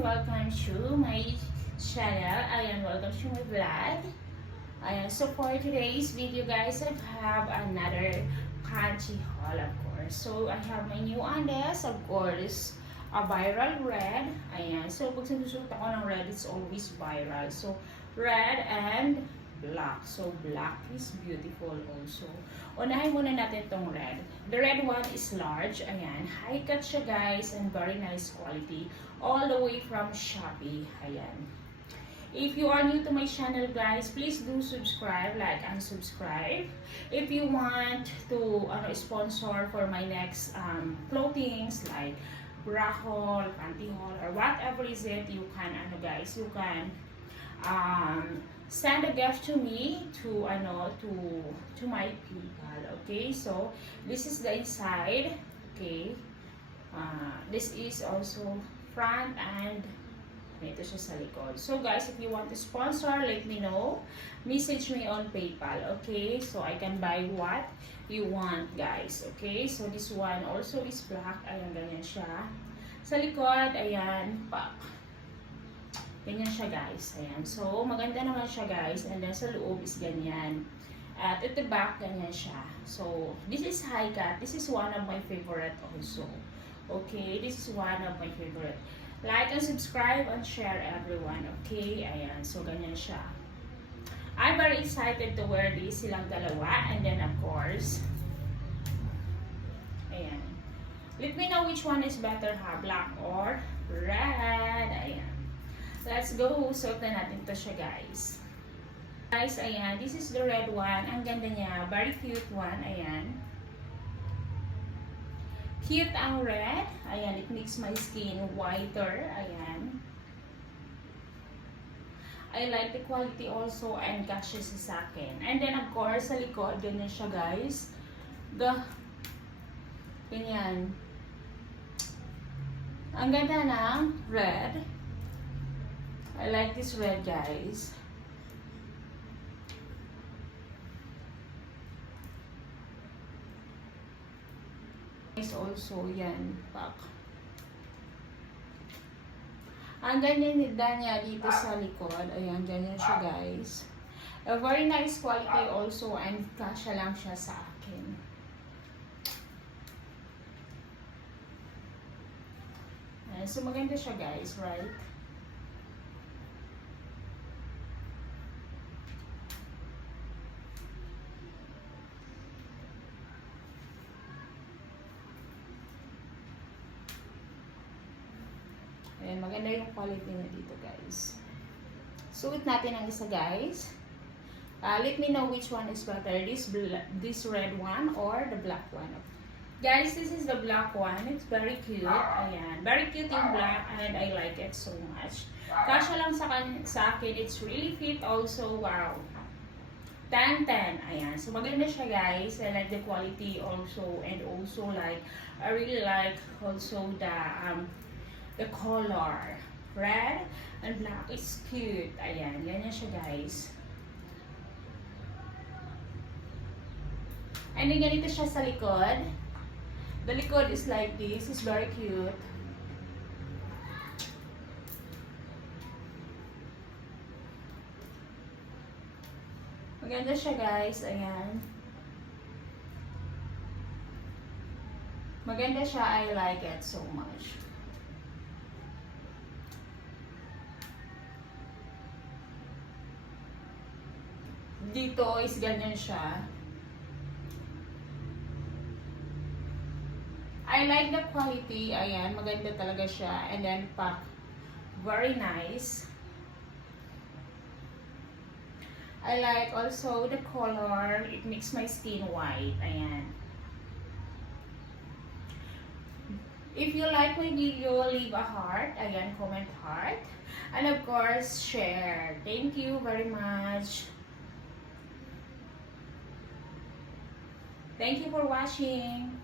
welcome to my channel. Ayan, welcome to my vlog. Ayan, so for today's video guys, I have another kanchi haul of course. So I have my new Andes, of course, a viral red. Ayan, so pag sinusuot ako ng red, it's always viral. So red and black. So black is beautiful also. Unahin muna natin tong red. The red one is large. Ayan. High cut siya guys and very nice quality. All the way from Shopee. Ayan. If you are new to my channel guys, please do subscribe, like and subscribe. If you want to sponsor for my next clothings like bra haul, panty haul, or whatever is it, you can guys, you can send a gift to me to my PayPal. Okay, so this is the inside. Okay, this is also front and ito siya sa likod. So guys, if you want to sponsor, let me know. Message me on PayPal. Okay, so I can buy what you want guys. Okay, so this one also is black. Ayan, ganyan siya. Sa likod, ayan, pak. Ganyan siya guys. Ayan. So, maganda naman siya guys. And then sa loob is ganyan. At at the back, ganyan siya. So, this is high cut. This is one of my favorite also. Okay? This is one of my favorite. Like and subscribe and share everyone. Okay? Ayan. So, ganyan siya. I'm very excited to wear this. Silang dalawa. And then of course, ayan. Let me know which one is better ha? Black or red. Ayan. Let's go. Suot na natin to siya guys. Guys, ayan. This is the red one. Ang ganda niya. Very cute one. Ayan. Cute ang red. Ayan. It makes my skin whiter. Ayan. I like the quality also and kasya sa akin. And then of course, sa likod, ganyan siya guys. Ganyan. Ang ganda ng red. I like this red guys. Nice also yan. Pak. Ang ganyan niya dito sa likod. Ayan, ganyan siya guys. A very nice quality also and kasya lang siya sa akin. Ayan, so maganda siya guys, right? Ayan, maganda yung quality na dito guys. Suot natin ang isa guys. Let me know which one is better, this red one or the black one. Guys, this is the black one. It's very cute. Ayan, very cute yung black and I like it so much. Kasya lang sa akin. It's really fit also. Wow. 10/10. Ayan. So maganda siya guys. I like the quality also and also like I really like also the color. Red and black is cute. Ayan. Ganyan siya guys. And then ganito siya sa likod. The likod is like this. It's very cute. Maganda siya guys. Ayan. Maganda siya. I like it so much. Dito is ganyan siya. I like the quality. Ayan, maganda talaga siya. And then pak, very nice. I like also the color. It makes my skin white. Ayan. If you like my video, leave a heart. Ayan, comment heart. And of course, share. Thank you very much. Thank you for watching.